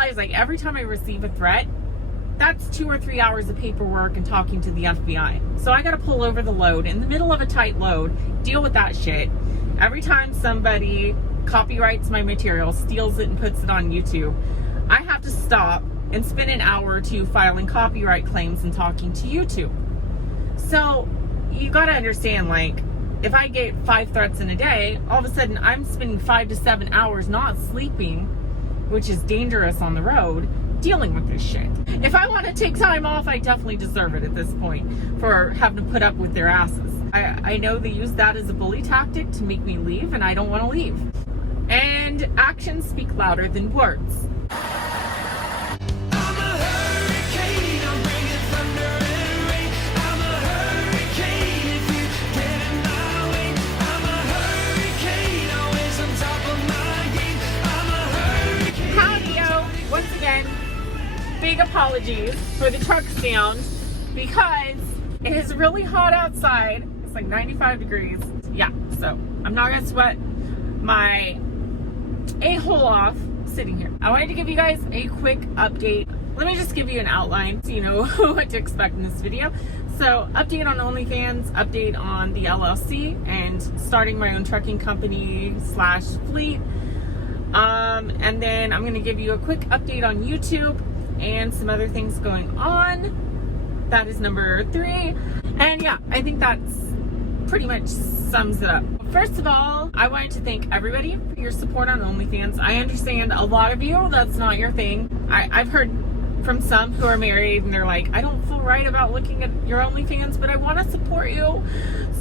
realize, like, every time I receive a threat, that's 2 or 3 hours of paperwork and talking to the FBI. So I got to pull over the load in the middle of a tight load, deal with that shit. Every time somebody copyrights my material, steals it and puts it on YouTube, I have to stop and spend an hour or two filing copyright claims and talking to YouTube. So you got to understand, like, if I get 5 threats in a day, all of a sudden I'm spending 5 to 7 hours not sleeping, which is dangerous on the road, dealing with this shit. If I want to take time off, I definitely deserve it at this point for having to put up with their asses. I know they use that as a bully tactic to make me leave, and I don't want to leave. And actions speak louder than words. Once again, big apologies for the truck sound because it is really hot outside. It's like 95 degrees. Yeah, so I'm not gonna sweat my a-hole off sitting here. I wanted to give you guys a quick update. Let me just give you an outline so you know what to expect in this video. So, update on OnlyFans, update on the LLC, and starting my own trucking company / fleet. And then I'm going to give you a quick update on YouTube and some other things going on. That is number 3. And yeah, I think that's pretty much sums it up. First of all, I wanted to thank everybody for your support on OnlyFans. I understand a lot of you, that's not your thing. I've heard from some who are married and they're like, I don't feel right about looking at your OnlyFans, but I want to support you.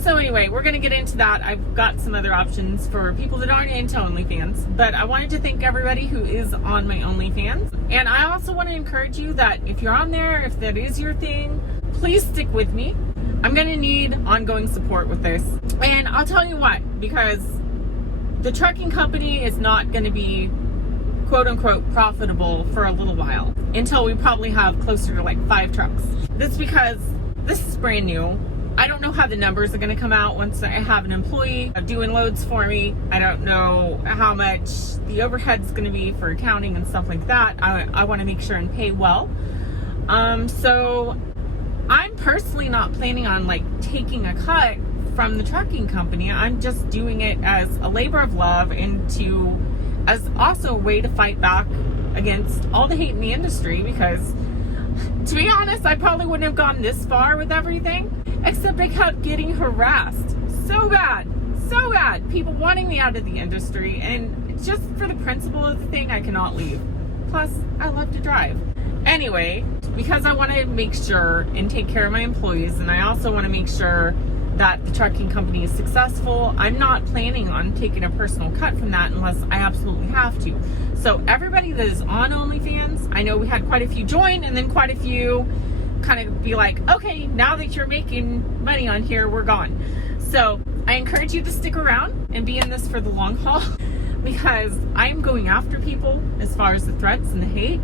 So anyway, we're going to get into that. I've got some other options for people that aren't into OnlyFans, but I wanted to thank everybody who is on my OnlyFans. And I also want to encourage you that if you're on there, if that is your thing, please stick with me. I'm going to need ongoing support with this. And I'll tell you what, because the trucking company is not going to be quote unquote profitable for a little while until we probably have closer to like 5 trucks. That's because this is brand new. I don't know how the numbers are going to come out once I have an employee doing loads for me. I don't know how much the overhead's going to be for accounting and stuff like that. I want to make sure and pay well. So I'm personally not planning on like taking a cut from the trucking company. I'm just doing it as a labor of love and as also a way to fight back against all the hate in the industry, because to be honest, I probably wouldn't have gone this far with everything, except I kept getting harassed so bad, people wanting me out of the industry, and just for the principle of the thing, I cannot leave. Plus, I love to drive. Anyway, because I want to make sure and take care of my employees, and I also want to make sure that the trucking company is successful, I'm not planning on taking a personal cut from that unless I absolutely have to. So everybody that is on OnlyFans, I know we had quite a few join and then quite a few kind of be like, okay, now that you're making money on here, we're gone. So I encourage you to stick around and be in this for the long haul because I'm going after people as far as the threats and the hate.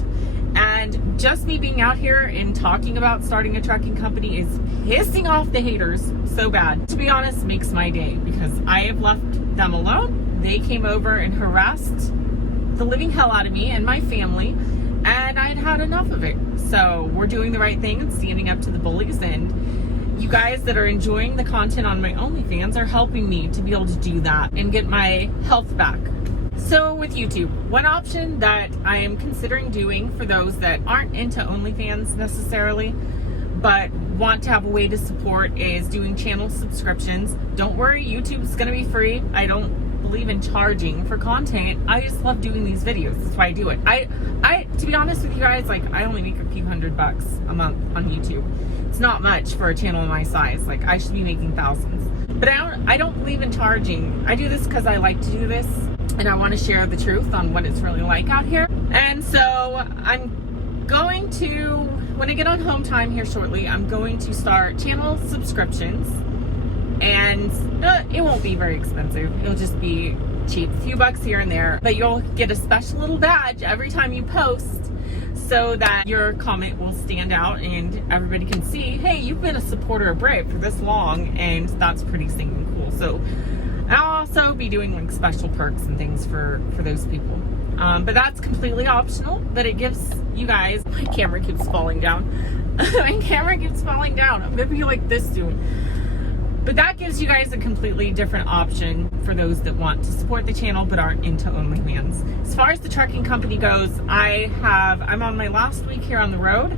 And just me being out here and talking about starting a trucking company is pissing off the haters so bad. To be honest, makes my day because I have left them alone. They came over and harassed the living hell out of me and my family, and I'd had enough of it. So we're doing the right thing and standing up to the bullies, and you guys that are enjoying the content on my OnlyFans are helping me to be able to do that and get my health back. So with YouTube, one option that I am considering doing for those that aren't into OnlyFans necessarily, but want to have a way to support is doing channel subscriptions. Don't worry, YouTube's going to be free. I don't believe in charging for content. I just love doing these videos. That's why I do it. I to be honest with you guys, like I only make a few $100 a month on YouTube. It's not much for a channel my size. Like I should be making thousands. But I don't believe in charging. I do this because I like to do this. And I want to share the truth on what it's really like out here. And so I'm going to, when I get on home time here shortly, I'm going to start channel subscriptions. And it won't be very expensive. It'll just be cheap, a few bucks here and there. But you'll get a special little badge every time you post so that your comment will stand out and everybody can see, hey, you've been a supporter of Brit for this long, and that's pretty stinking cool. So I'll also be doing like special perks and things for those people. But that's completely optional, but it gives you guys, my camera keeps falling down. My camera keeps falling down. I'm gonna be like this soon. But that gives you guys a completely different option for those that want to support the channel but aren't into OnlyFans. As far as the trucking company goes, I'm on my last week here on the road.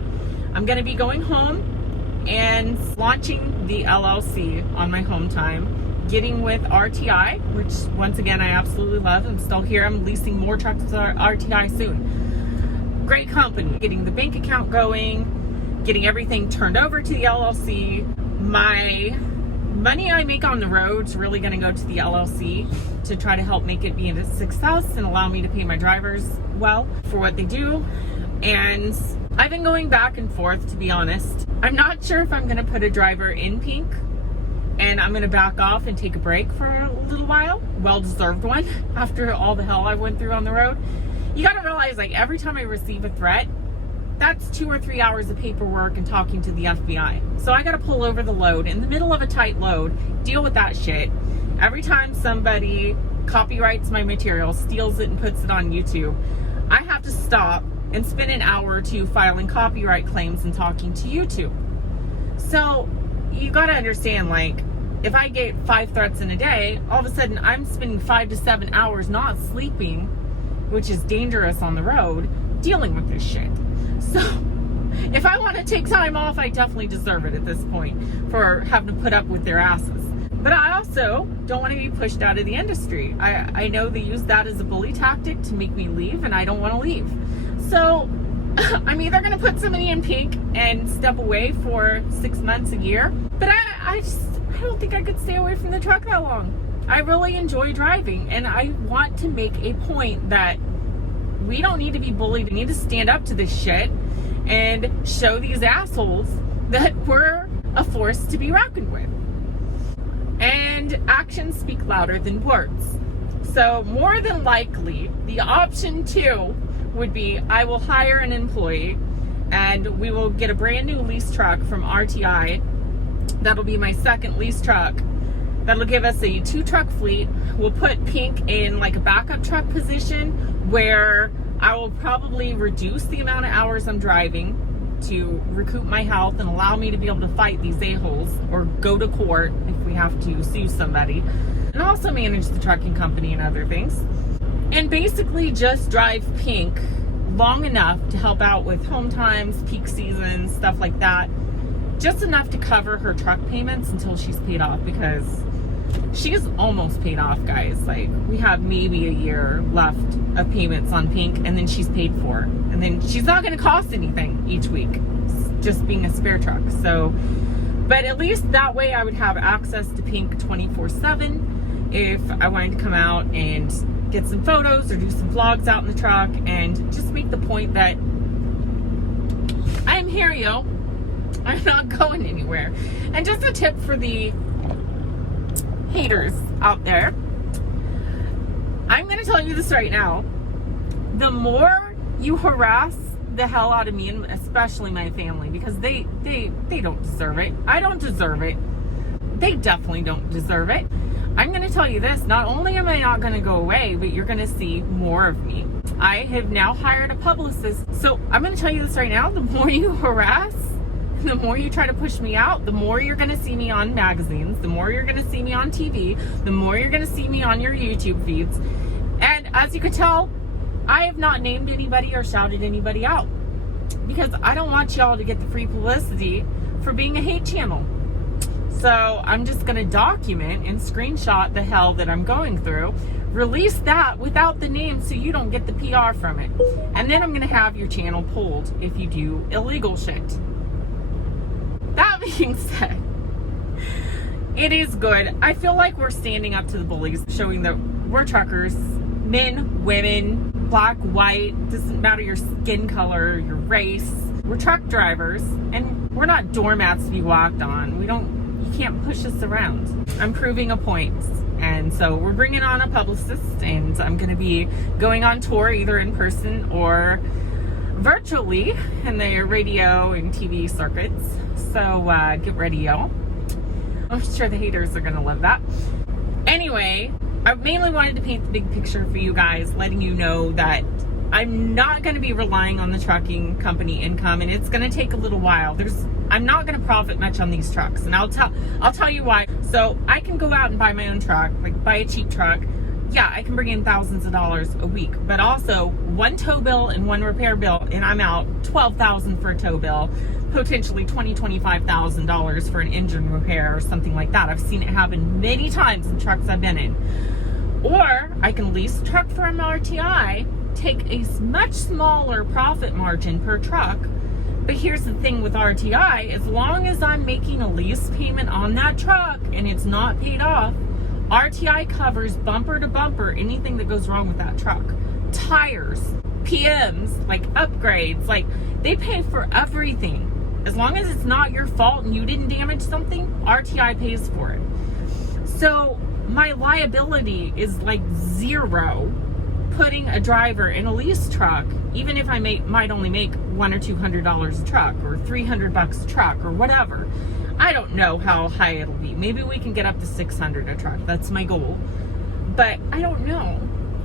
I'm gonna be going home and launching the LLC on my home time, getting with RTI, which once again I absolutely love. I'm still here. I'm leasing more trucks to RTI soon. Great company. Getting the bank account going, getting everything turned over to the LLC. My money I make on the road is really going to go to the LLC to try to help make it be a success and allow me to pay my drivers well for what they do. And I've been going back and forth, to be honest. I'm not sure if I'm going to put a driver in pink and I'm going to back off and take a break for a little while. Well-deserved one after all the hell I went through on the road. You got to realize, like, every time I receive a threat, that's 2 or 3 hours of paperwork and talking to the FBI. So I got to pull over the load in the middle of a tight load, deal with that shit. Every time somebody copyrights my material, steals it and puts it on YouTube, I have to stop and spend an hour or two filing copyright claims and talking to YouTube. So you got to understand, like, if I get 5 threats in a day, all of a sudden I'm spending 5 to 7 hours not sleeping, which is dangerous on the road, dealing with this shit. So if I want to take time off, I definitely deserve it at this point for having to put up with their asses. But I also don't want to be pushed out of the industry. I know they use that as a bully tactic to make me leave, and I don't want to leave. So I'm either going to put somebody in pink and step away for 6 months, a year, but I don't think I could stay away from the truck that long. I really enjoy driving, and I want to make a point that we don't need to be bullied. We need to stand up to this shit and show these assholes that we're a force to be reckoned with. And actions speak louder than words. So more than likely, the option 2 would be I will hire an employee and we will get a brand new lease truck from RTI. That'll be my second lease truck. That'll give us a 2-truck fleet. We'll put pink in like a backup truck position where I will probably reduce the amount of hours I'm driving to recoup my health and allow me to be able to fight these a-holes or go to court if we have to sue somebody, and also manage the trucking company and other things. And basically just drive pink long enough to help out with home times, peak seasons, stuff like that. Just enough to cover her truck payments until she's paid off, because she's almost paid off, guys. Like, we have maybe a year left of payments on pink, and then she's paid for. And then she's not going to cost anything each week, just being a spare truck. So, but at least that way I would have access to pink 24/7 if I wanted to come out and get some photos or do some vlogs out in the truck and just make the point that I'm here, yo. I'm not going anywhere. And just a tip for the haters out there, I'm going to tell you this right now. The more you harass the hell out of me, and especially my family, because they don't deserve it. I don't deserve it. They definitely don't deserve it. I'm going to tell you this. Not only am I not going to go away, but you're going to see more of me. I have now hired a publicist. So I'm going to tell you this right now. The more you harass, the more you try to push me out, the more you're going to see me on magazines, the more you're going to see me on TV, the more you're going to see me on your YouTube feeds. And as you can tell, I have not named anybody or shouted anybody out, because I don't want y'all to get the free publicity for being a hate channel. So I'm just going to document and screenshot the hell that I'm going through, release that without the name so you don't get the PR from it. And then I'm going to have your channel pulled if you do illegal shit. That being said, it is good. I feel like we're standing up to the bullies, showing that we're truckers, men, women, black, white, doesn't matter your skin color, your race. We're truck drivers, and we're not doormats to be walked on. You can't push us around. I'm proving a point. And so we're bringing on a publicist, and I'm going to be going on tour either in person or virtually in the radio and TV circuits. So get ready, y'all. I'm sure the haters are going to love that. Anyway, I mainly wanted to paint the big picture for you guys, letting you know that I'm not going to be relying on the trucking company income, and it's going to take a little while. I'm not going to profit much on these trucks, and I'll tell you why. So I can go out and buy my own truck, like buy a cheap truck. Yeah, I can bring in thousands of dollars a week, but also one tow bill and one repair bill, and I'm out $12,000 for a tow bill, potentially $25,000 for an engine repair or something like that. I've seen it happen many times in trucks I've been in. Or I can lease a truck from RTI, take a much smaller profit margin per truck. But here's the thing with RTI, as long as I'm making a lease payment on that truck and it's not paid off, RTI covers bumper to bumper anything that goes wrong with that truck. Tires, PMs, like upgrades, like they pay for everything. As long as it's not your fault and you didn't damage something, RTI pays for it. So my liability is like zero putting a driver in a lease truck, even if I might only make $100 or $200 a truck or $300 a truck or whatever. I don't know how high it'll be. Maybe we can get up to $600 a truck. That's my goal. But I don't know.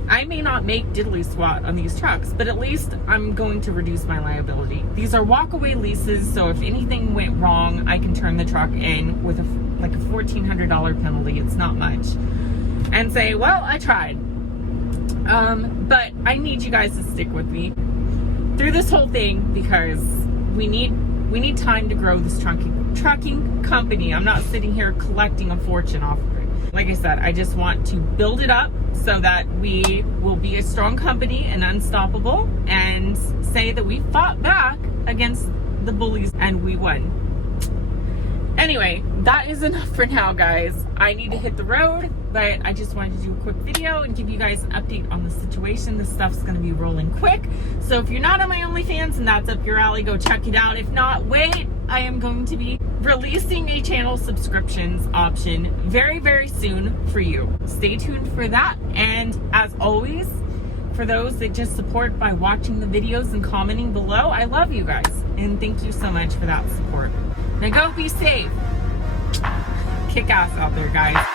I may not make diddly squat on these trucks, but at least I'm going to reduce my liability. These are walkaway leases, so if anything went wrong, I can turn the truck in with a $1,400 penalty. It's not much. And say, well, I tried. But I need you guys to stick with me through this whole thing, because we need time to grow this trucking company. I'm not sitting here collecting a fortune off of it. Like I said, I just want to build it up so that we will be a strong company and unstoppable, and say that we fought back against the bullies and we won. Anyway, that is enough for now, guys. I need to hit the road, but I just wanted to do a quick video and give you guys an update on the situation. This stuff's going to be rolling quick. So if you're not on my OnlyFans and that's up your alley, go check it out. If not, wait, I am going to be releasing a channel subscriptions option very, very soon for you. Stay tuned for that. And as always, for those that just support by watching the videos and commenting below, I love you guys. And thank you so much for that support. Now go be safe. Kick ass out there, guys.